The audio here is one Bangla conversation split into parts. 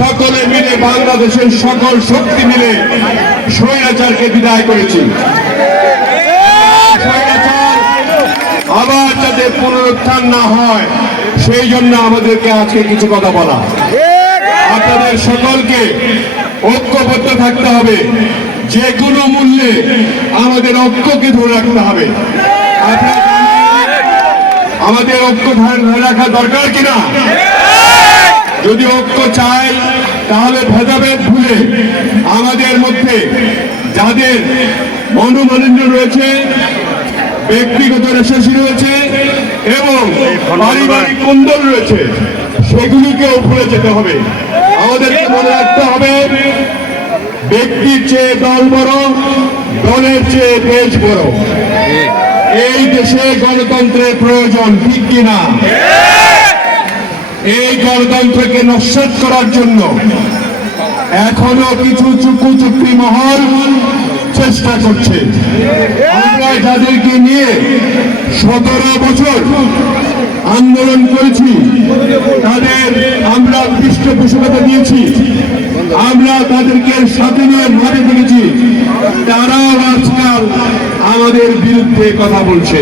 সকলে মিলে বাংলাদেশের সকল শক্তি মিলে স্বৈরাচারকে বিদায় করেছি। স্বৈরাচার আবার যাতে পুনরুত্থান না হয় সেই জন্য আমাদেরকে আজকে কিছু কথা বলা। আপনাদের সকলকে ঐক্যবদ্ধ থাকতে হবে, যে কোনো মূল্যে আমাদের ঐক্যকে ধরে রাখতে হবে। আমাদের ঐক্য ধরে রাখা দরকার কিনা? যদি ঐক্য চাই তাহলে ভেদাভেদ ভুলে আমাদের মধ্যে যাদের মনোমালিন্য রয়েছে, ব্যক্তিগত রেশাসি রয়েছে এবং পারিবারিক কুন্দল রয়েছে, সেগুলিকেও ভুলে যেতে হবে। আমাদেরকে মনে রাখতে হবে, ব্যক্তির চেয়ে দল বড়, দলের চেয়ে দেশ বড়। এই দেশে গণতন্ত্রের প্রয়োজন, ঠিক কিনা? এই গণতন্ত্রকে নস্যাৎ করার জন্য এখনো কিছু চুক্তি মহল চেষ্টা করছে। আমরা যাদেরকে নিয়ে 17 বছর আন্দোলন করেছি, তাদের আমরা পৃষ্ঠপোষকতা দিয়েছি, আমরা তাদেরকে সাথে নিয়ে মাঠে দেখেছি, তারাও আজকাল আমাদের বিরুদ্ধে কথা বলছে।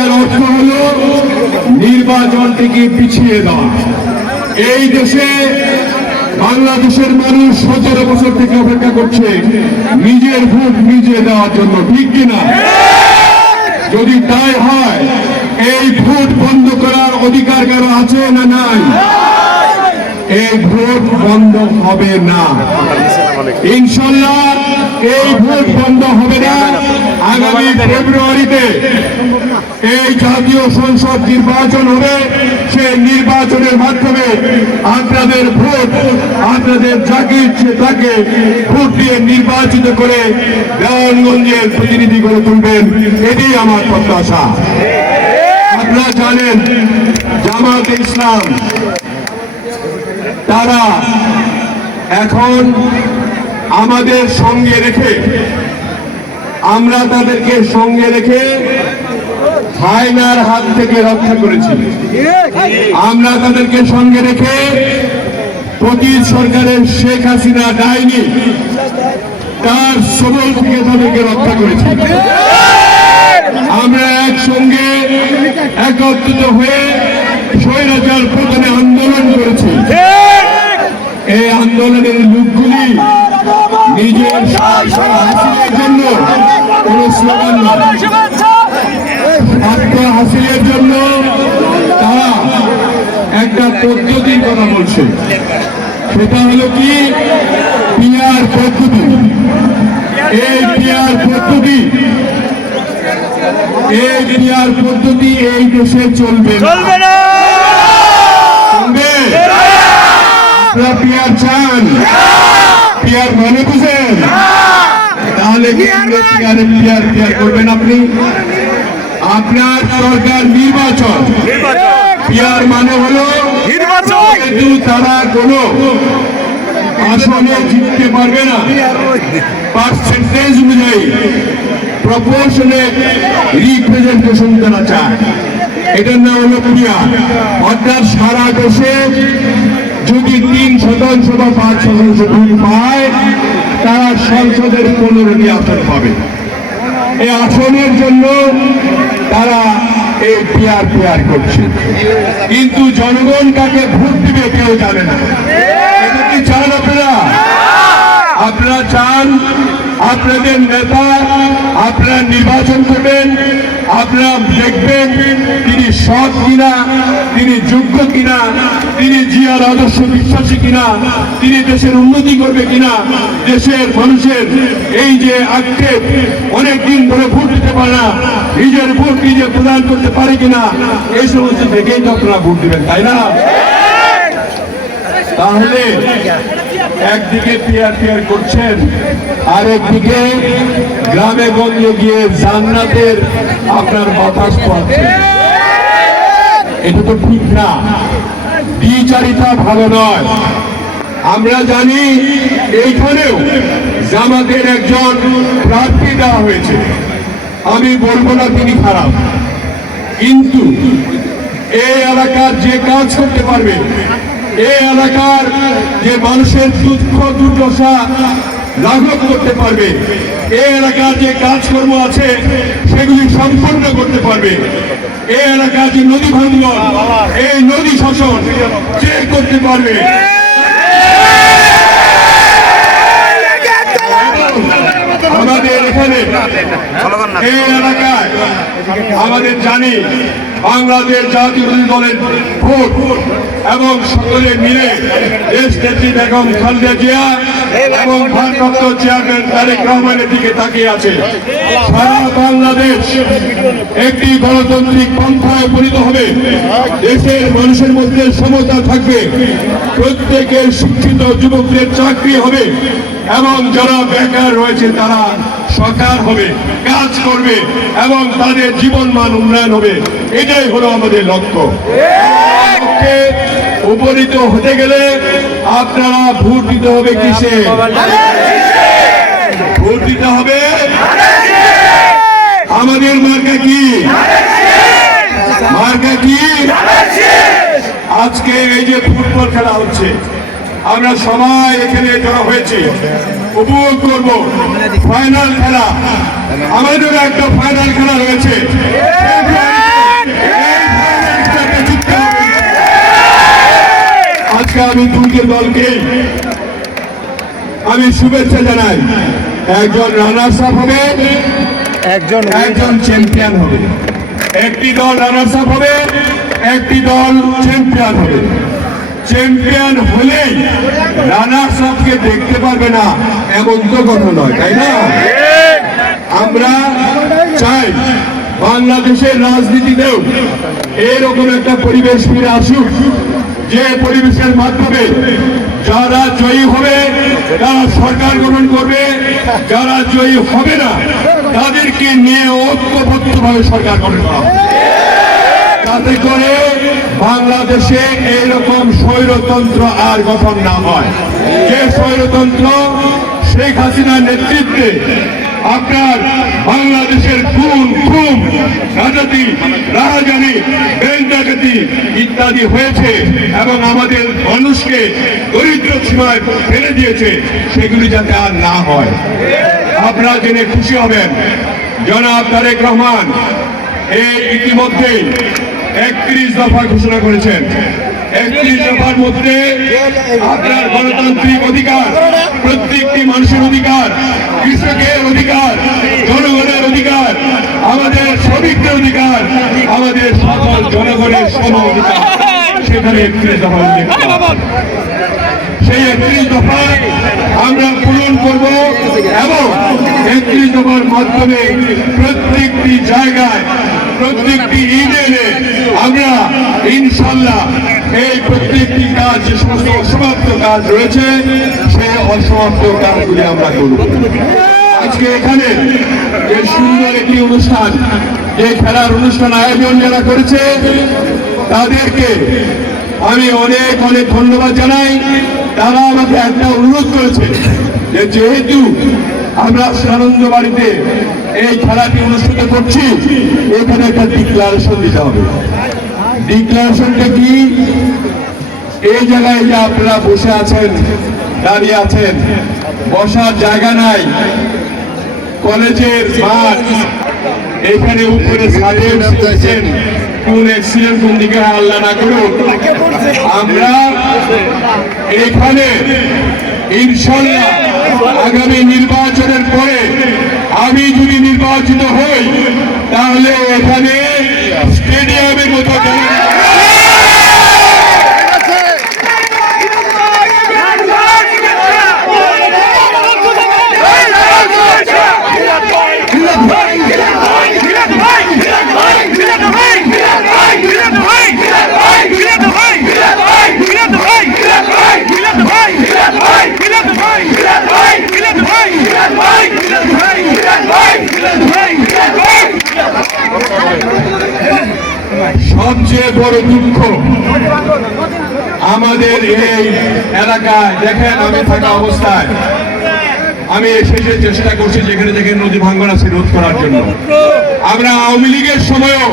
এর অর্থ হলো নির্বাচনটিকে পিছিয়ে দেওয়া। এই দেশে বাংলাদেশের মানুষ 17 বছর থেকে অপেক্ষা করছে নিজের ভোট নিজে দেওয়ার জন্য, ঠিক কিনা? যদি তাই হয়, এই ভোট বন্ধ করার অধিকার কারো আছে না নাই? এই ভোট বন্ধ হবে না, ইনশাল্লাহ এই ভোট বন্ধ হবে না। আগামী ফেব্রুয়ারিতে এই জাতীয় সংসদ নির্বাচন হবে, সেই নির্বাচনের মাধ্যমে আপনাদের ভোট, আপনাদের যাকে ইচ্ছে তাকে ভোট দিয়ে নির্বাচিত করে দেওয়ানগঞ্জের প্রতিনিধি করে তুলবেন, এটি আমার প্রত্যাশা। আপনারা জানেন জামাতে ইসলাম তারা এখন আমাদের সঙ্গে রেখে, আমরা তাদেরকে সঙ্গে রেখে হায়নার হাত থেকে রক্ষা করেছি। আমরা তাদেরকে সঙ্গে রেখে পতিত সরকারের শেখ হাসিনা ডাইনি তার সবল থেকে তাদেরকে রক্ষা করেছি। আমরা একসঙ্গে একত্রিত হয়ে স্বৈরাচার পতনে আন্দোলন করেছি। এই আন্দোলনের লোকগুলি নিজের হাসিলের জন্য কোন স্লোগান নয়, আত্ম হাসিলের জন্য তারা একটা পদ্ধতির কথা বলছে। সেটা হলো কি? পিয়ার পদ্ধতি। এই পিয়ার পদ্ধতি, এই পিয়ার পদ্ধতি এই দেশে চলবে না। আপনারা পিয়ার চান? পিয়ার মানে বুঝেন? তাহলে পিয়ার করবেন আপনি? আপনার সরকার নির্বাচন, পিয়ার মানে হলো কিন্তু তারা কোনো আসনে জিততে পারবে না, পার্সেন্টেজ অনুযায়ী প্রপোর্শনেট রিপ্রেজেন্টেশন তারা চায়। এটার নাম হলো পিয়ার। অর্থাৎ সারা দেশে যদি 3% বা 5% ভোট পায়, তারা সংসদের 15টি আসন পাবে। এই আসনের জন্য তারা এই পিয়ার করছে, কিন্তু জনগণ কাকে ভোট দিবে কেউ জানে না। এটা কি চান আপনারা? আপনারা চান আপনাদের নেতা আপনারা নির্বাচন করবেন, আপনারা দেখবেন তিনি সৎ কিনা, তিনি যোগ্য কিনা, তিনি জিয়ার আদর্শ বিশ্বাসী কিনা, তিনি দেশের উন্নতি করবে কিনা, দেশের মানুষের এই যে আক্ষেপ অনেকদিন ধরে ভোট দিতে পারে না, নিজের ভোট নিজে প্রদান করতে পারে কিনা, এই সমস্ত দেখেই তো আপনারা ভোট দিবেন, তাই না? তাহলে একদিকে পিয়ার করছেন, আর একদিকে গ্রামে গঞ্জে গিয়ে জান্নাতের আপনার বাতাস পাচ্ছেন। এটা তো ঠিক না, দ্বিচারিতা ভালো নয়। আমরা জানি এইখানেও জামাতের একজন প্রার্থী দেওয়া হয়েছে, আমি বলবো না তিনি খারাপ, কিন্তু এই এলাকার যে কাজ করতে পারবে, এই এলাকার যে মানুষের দুঃখ দুর্দশা লাঘব করতে পারবে, এই এলাকার যে কাজকর্ম আছে সেগুলি সম্পন্ন করতে পারবে, এই এলাকার যে নদী ভাঙ্গন, এই নদী শাসন যে করতে পারবে। আমাদের এখানে এই এলাকায় আমাদের জানি বাংলাদেশ জাতীয়তাবাদী দলের ভোট এবং সকলে মিলে দেশ নেত্রী বেগম খালেদা জিয়া এবং ভারপ্রাপ্ত চেয়ারম্যান তারেক রহমানের দিকে তাকিয়ে আছে। সারা বাংলাদেশ একটি গণতান্ত্রিক পন্থায় উপনীত হবে, দেশের মানুষের মধ্যে সমতা থাকবে, প্রত্যেকের শিক্ষিত যুবকদের চাকরি হবে এবং যারা বেকার রয়েছে তারা সরকার হবে, কাজ করবে এবং তাদের জীবন মান উন্নয়ন হবে। এটাই হলো আমাদের লক্ষ্য। উপনীত হতে গেলে আপনারা ভোট দিতে হবে কিসে? ভোট দিতে হবে আমাদের মার্কা কি? মার্কা কি? আজকে এই যে ফুটবল খেলা হচ্ছে, আমরা সবাই এখানে জড়ো হয়েছি, উপভোগ করবো ফাইনাল খেলা। আমাদের একটা ফাইনাল খেলা রয়েছে, আজকে আমি দুইটি দলকে আমি শুভেচ্ছা জানাই। একজন রানার্স আপ হবে, একজন চ্যাম্পিয়ন হবে। একটি দল রানার্স আপ হবে, একটি দল চ্যাম্পিয়ন হবে। চ্যাম্পিয়ন হলেই রানার্স আপকে দেখতে পারবে না এমন তো কথা নয়, তাই না? আমরা চাই বাংলাদেশের রাজনীতিতেও এরকম একটা পরিবেশ ফিরে আসুক, যে পরিবেশের মাধ্যমে যারা জয়ী হবে তারা সরকার গঠন করবে, যারা জয়ী হবে না তাদেরকে নিয়ে ঐক্যবদ্ধভাবে সরকার গঠন করা হবে। তাতে করে বাংলাদেশে এইরকম স্বৈরতন্ত্র আর গঠন না হয়, যে স্বৈরতন্ত্র শেখ হাসিনার নেতৃত্বে আপনার বাংলাদেশের খুন, রাজনীতি, রাহাজানি, ব্যাংক ডাকাতি ইত্যাদি হয়েছে এবং আমাদের মানুষকে দরিদ্র সীমায় ফেলে দিয়েছে, সেগুলি যাতে আর না হয়। আপনারা জেনে খুশি হবেন, জনাব তারেক রহমান এই ইতিমধ্যেই 31 দফা ঘোষণা করেছেন। 31 দফার মধ্যে আপনার গণতান্ত্রিক অধিকার, প্রত্যেকটি মানুষের অধিকার, কৃষকের অধিকার, জনগণের অধিকার, আমাদের শ্রমিকদের অধিকার, আমাদের সকল জনগণের সম অধিকার সেখানে 31 দফা উল্লেখ করা। সেই 31 দফা আমরা পূরণ করব এবং 31 দফার মাধ্যমে প্রত্যেকটি জায়গায়, প্রত্যেকটি ইউনিয়নে আমরা ইনশাল্লাহ এই প্রত্যেকটি কাজ, যে সমস্ত অসমাপ্ত কাজ রয়েছে সেই অসমাপ্ত কাজগুলি আমরা করব। আজকে এখানে যে সুন্দর একটি অনুষ্ঠান, যে খেলার অনুষ্ঠান আয়োজন যারা করেছে তাদেরকে আমি অনেক অনেক ধন্যবাদ জানাই। তারা আমাকে একটা অনুরোধ করেছে যে যেহেতু আমরা সানন্দ বাড়িতে এই খেলাটি অনুষ্ঠিত করছি, এখানে একটা ডিক্লারেশন দিতে হবে। ডিক্লারেশনটা কি? এই জায়গায় যে আপনারা বসে আছেন, দাঁড়িয়ে আছেন, বসার জায়গা নাই, কলেজের মাঠ, এখানে উপরে ছাদে বসেছেন, কোন অ্যাক্সিডেন্ট কোন দিকে আল্লাহ না করুক, আমরা এখানে ইনশাল্লাহ আগামী নির্বাচনের পরে আমি যদি নির্বাচিত হই তাহলে এখানে স্টেডিয়ামের মতো সবচেয়ে বড় দুঃখ আমাদের এই এলাকায়। দেখেন, আমি থাকা অবস্থায় আমি এসে চেষ্টা করছি যেখানে যেখানে নদী ভাঙ্গন আছে রোধ করার জন্য। আমরা আওয়ামী লীগের সময়ও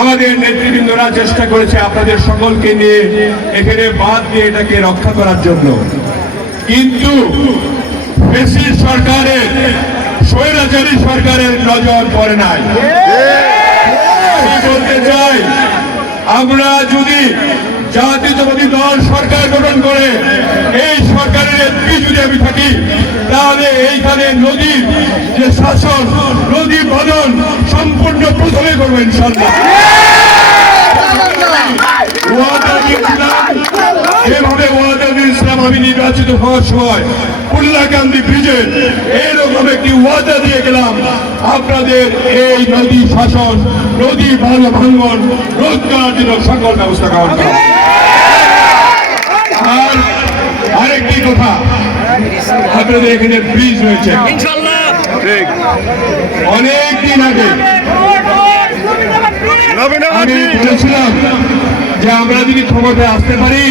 আমাদের নেতৃবৃন্দরা চেষ্টা করেছে আপনাদের সকলকে নিয়ে এখানে বাদ দিয়ে এটাকে রক্ষা করার জন্য, কিন্তু ফ্যাসিস্ট সরকারের, স্বৈরাচারী সরকারের নজর পড়ে নাই। আমি বলতে চাই, আমরা যদি জাতীয়তাবাদী দল সরকার গঠন করে এই সরকারের এমপি যদি আমি থাকি, তাহলে এইখানে নদীর যে শাসন, নদী বদল সম্পূর্ণ প্রথমে করবো ইনশাল্লাহ। এভাবে ওয়াদাদুল ইসলাম আমি নির্বাচিত হওয়ার সময় উল্লাকান্দি ব্রিজে এইরকম একটি ওয়াদা দিয়ে গেলাম, আপনাদের এই নদী শাসন, নদী ভাঙন রোধ করার জন্য সকল ব্যবস্থা গ্রহণ করা। আর আরেকটি কথা, আপনাদের এখানে ব্রিজ রয়েছে, অনেক দিন আগে আমি বলেছিলাম যে আমরা যদি ক্ষমতায় আসতে পারি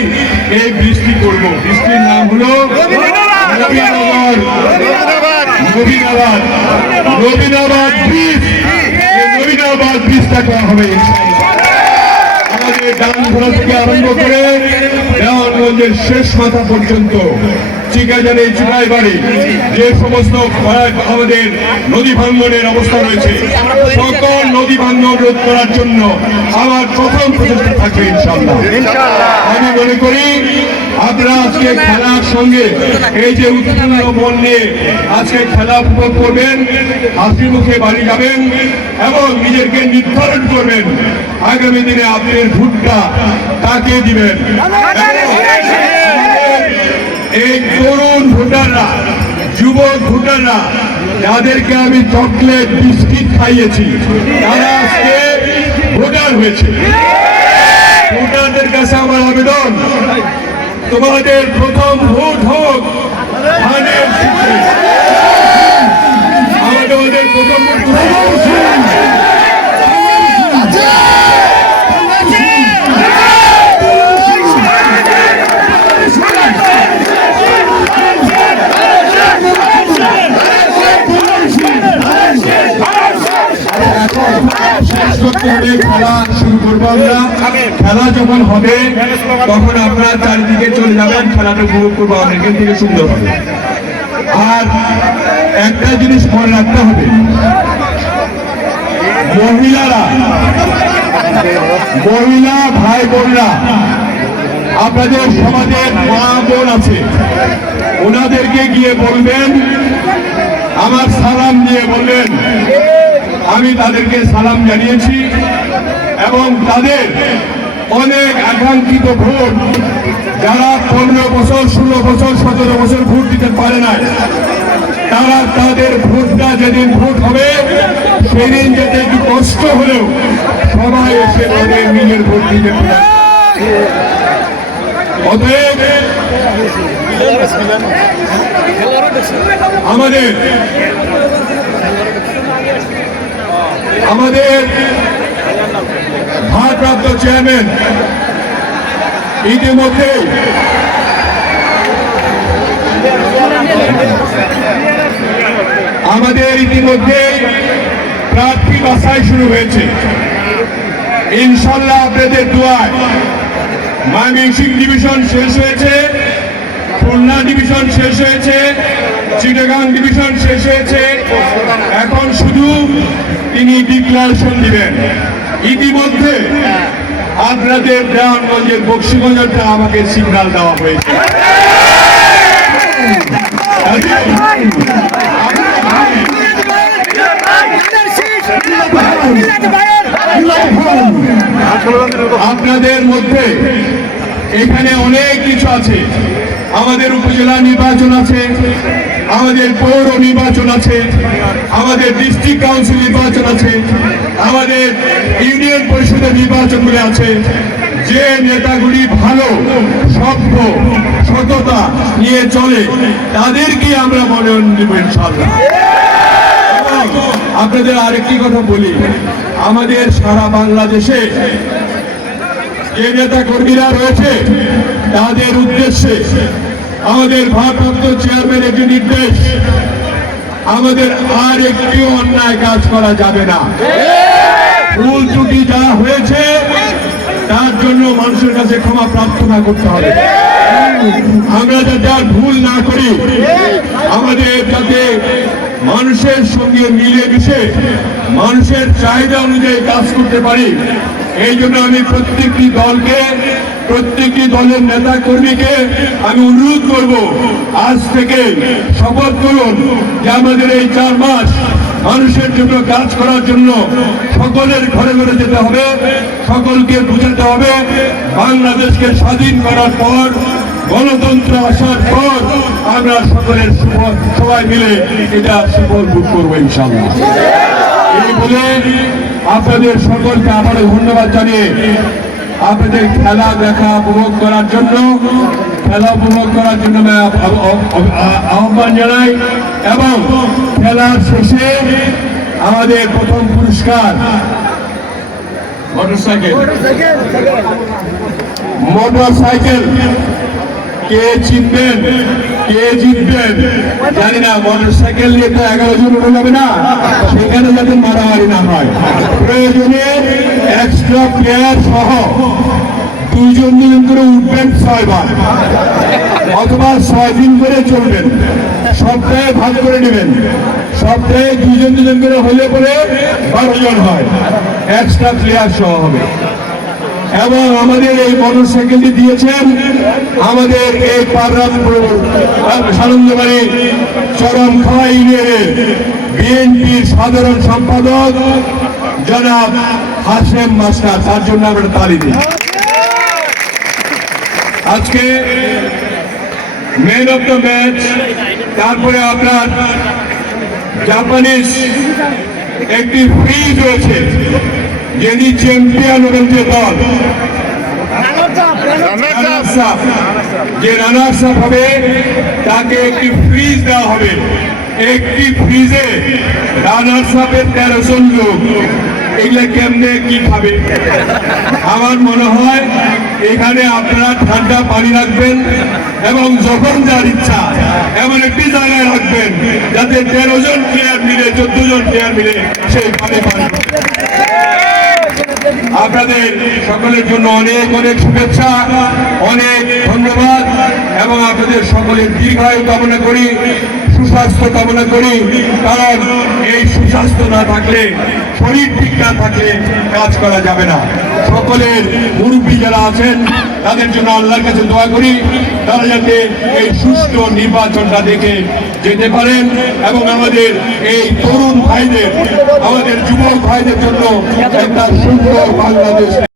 এই বৃষ্টি করব। বৃষ্টির নাম হলো নবীনাবাদ ব্রিজ। নবীনাবাদ ব্রিজটা করা হবে আমাদের ডানঘোড়া থেকে আরম্ভ করে দেওয়ানগঞ্জের শেষ মাথা পর্যন্ত, চিকাজানে চুড়াই বাড়ি যে সমস্ত আমাদের নদী ভাঙ্গনের অবস্থা রয়েছে, সকল নদী ভাঙ্গন রোধ করার জন্য আমার প্রথম প্রচেষ্টা থাকবে ইনশাআল্লাহ। আমি মনে করি আপনারা আজকে খেলার সঙ্গে এই যে উৎফুল্ল মন নিয়ে আজকে খেলা উপভোগ করবেন, হাসি মুখে বাড়ি যাবেন এবং নিজেকে নির্ধারণ করবেন আগামী দিনে আপনার ভোটটা কাকে দিবেন। এই তরুণ ভোটাররা, যুবক ভোটাররা, যাদেরকে আমি চকলেট বিস্কিট খাইয়েছি, তারা আজকে ভোটার হয়েছে। ভোটারদের কাছে আমার আবেদন, তোমাদের প্রথম ভোট হোক ধানের শীষে। আমাদের প্রথম খেলা শুরু করবো আমরা। খেলা যখন হবে তখন আপনারা চারিদিকে চলে যাবেন, খেলাটা উপভোগ করবো আমরা, এখান থেকে সুন্দর হবে। আর একটা জিনিস মনে রাখতে হবে, মহিলা ভাই বোনরা, আপনাদের সমাজের মা বোন আছে, ওনাদেরকে গিয়ে বলবেন, আমার সালাম দিয়ে বলবেন আমি তাদেরকে সালাম জানিয়েছি এবং তাদের অনেক আকাঙ্ক্ষিত ভোট, যারা 15 বছর 16 বছর 17 বছর ভোট দিতে পারে না, তারা তাদের ভোটটা যেদিন ভোট হবে সেদিন যাতে একটু কষ্ট হলেও সবাই এসে তাদের নিজের ভোট দিতে পারে। অতএব আমাদের ভারপ্রাপ্ত চেয়ারম্যান ইতিমধ্যে প্রার্থী বাছাই শুরু হয়েছে। ইনশাল্লাহ আপনাদের দোয়ায় ময়মনসিংহ ডিভিশন শেষ হয়েছে, খুলনা ডিভিশন শেষ হয়েছে, চিটাগাং ডিভিশন শেষ হয়েছে, এখন শুধু তিনি ডিক্লারেশন দিবেন। ইতিমধ্যে আপনাদের দেওয়ানগঞ্জের বক্সিগঞ্জটা আমাকে সিগন্যাল দেওয়া হয়েছে। আপনাদের মধ্যে এখানে অনেক কিছু আছে, আমাদের উপজেলা নির্বাচন আছে, আমাদের পৌর নির্বাচন আছে, আমাদের ডিস্ট্রিক্ট কাউন্সিল নির্বাচন আছে, আমাদের ইউনিয়ন পরিষদের নির্বাচনগুলি আছে। যে নেতাগুলি ভালো, সভ্য, সততা নিয়ে চলে, তাদেরকে আমরা মনোনয়ন দেব ইনশাআল্লাহ। আপনাদের আরেকটি কথা বলি, আমাদের সারা বাংলাদেশে যে নেতা কর্মীরা রয়েছে তাদের উদ্দেশ্যে আমাদের ভারপ্রাপ্ত চেয়ারম্যানের যে নির্দেশ, আমাদের আর একটিও অন্যায় কাজ করা যাবে না। ভুল ত্রুটি যা হয়েছে তার জন্য মানুষের কাছে ক্ষমা প্রার্থনা করতে হবে। আমরা যাতে আর ভুল না করি, আমাদের যাতে মানুষের সঙ্গে মিলে মিশে মানুষের চাহিদা অনুযায়ী কাজ করতে পারি, এই জন্য আমি প্রত্যেকটি দলকে, প্রত্যেকটি দলের নেতা কর্মীকে আমি অনুরোধ করব, আজ থেকে শপথ করুন যে আমাদের এই 4 মাস মানুষের জন্য কাজ করার জন্য সকলের ঘরে ঘরে যেতে হবে, সকলকে বুঝাতে হবে বাংলাদেশকে স্বাধীন করার পর, গণতন্ত্র আসার পর আমরা সকলের সবাই মিলে এটা সুফল ভোগ করবো ইনশাআল্লাহ। এই বলে আপনাদের সকলকে আবারও ধন্যবাদ জানিয়ে আপনাদের খেলা দেখা উপভোগ করার জন্য আহ্বান জানাই এবং খেলার শেষে আমাদের প্রথম পুরস্কার মোটরসাইকেল কে চিনবেন কে জিতবেন জানি না। মোটরসাইকেল নিয়ে তো 11 জন উঠে যাবে না, সেখানে যাতে মারামারি না হয়। প্রয়োজনে এক্সট্রা প্লেয়ার সহ 2 জন করে উঠবেন 6 বার, অথবা 6 দিন করে চলবেন, সপ্তাহে ভাগ করে নেবেন। সপ্তাহে 2 জন করে হলে পরে 12 জন হয়, এক্সট্রা প্লেয়ার সহ হবে। এবং আমাদের এই মোটরসাইকেলটি দিয়েছেন আমাদের এই সানন্দবাড়ি চরমখাওয়া ইউনিয়নের বিএনপির সাধারণ সম্পাদক জনাব হাশেম মাস্টার, তার জন্য আমরা তালি দিই। আজকে ম্যান অফ দ্য ম্যাচ, তারপরে আপনার জাপানিজ একটি ফ্রিজ রয়েছে, যিনি চ্যাম্পিয়ন হবেন যে দল, যে রানার্স আপ হবে তাকে একটি ফ্রিজ দেওয়া হবে। একটি ফ্রিজে রানার্স আপের 13 জন লোক, এগুলো কেমনে কি খাবে? আমার মনে হয় এখানে আপনারা ঠান্ডা পানি রাখবেন এবং যখন যার ইচ্ছা এমন একটি জায়গায় রাখবেন যাতে 13 জন প্লেয়ার মিলে 14 জন প্লেয়ার মিলে সেই পানি পানি। আপনাদের সকলের জন্য অনেক অনেক শুভেচ্ছা, অনেক ধন্যবাদ এবং আপনাদের সকলের দীর্ঘায়ু কামনা করি, সুস্বাস্থ্য কামনা করি। কারণ এই সুস্বাস্থ্য না থাকলে, শরীর ঠিক না থাকলে কাজ করা যাবে না। সকলের মুরব্বী যারা আছেন তাদের জন্য আল্লাহর কাছে দোয়া করি, তারা যাতে এই সুষ্ঠু নির্বাচনটা দেখে যেতে পারেন এবং আমাদের এই তরুণ ভাইদের, আমাদের যুবক ভাইদের জন্য একটা সুন্দর বাংলাদেশ